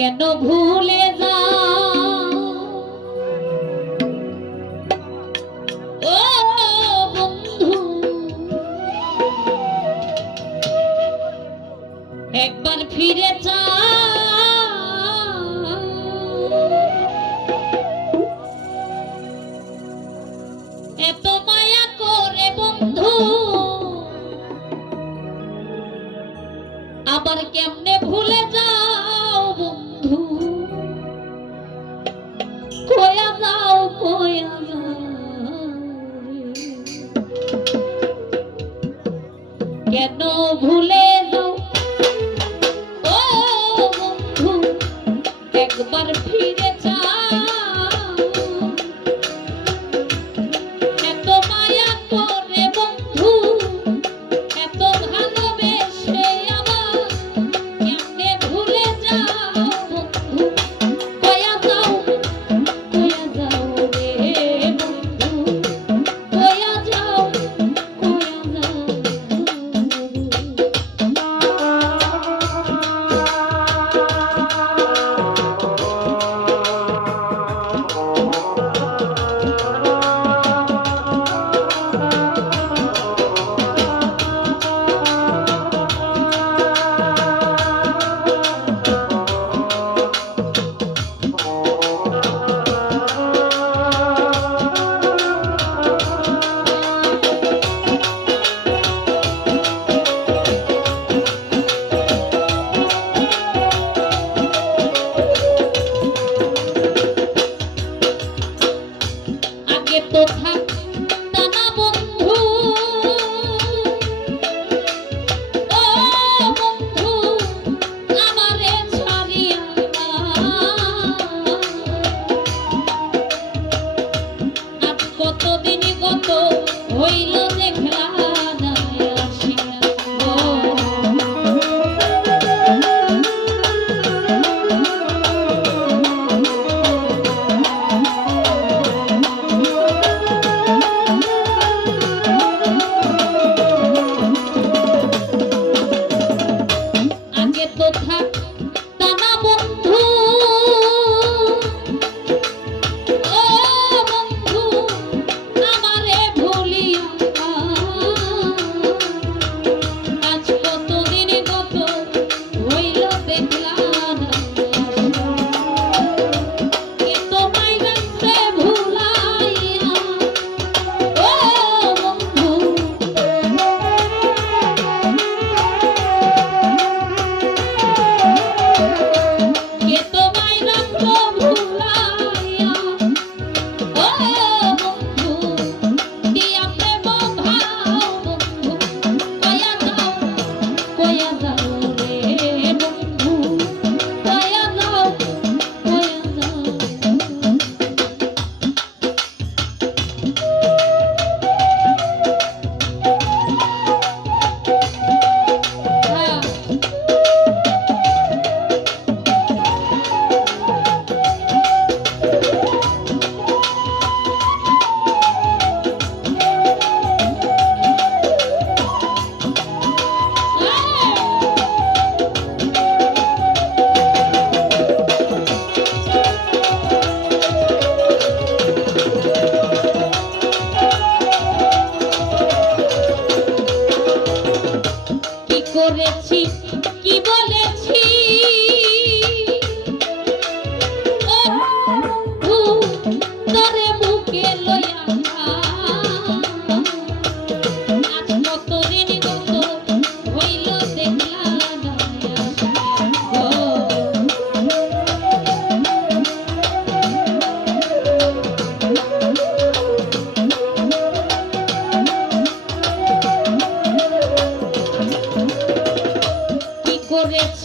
কেন ভুলে যা ও বন্ধু একবার ফিরে যা এত কেন correr Молодець.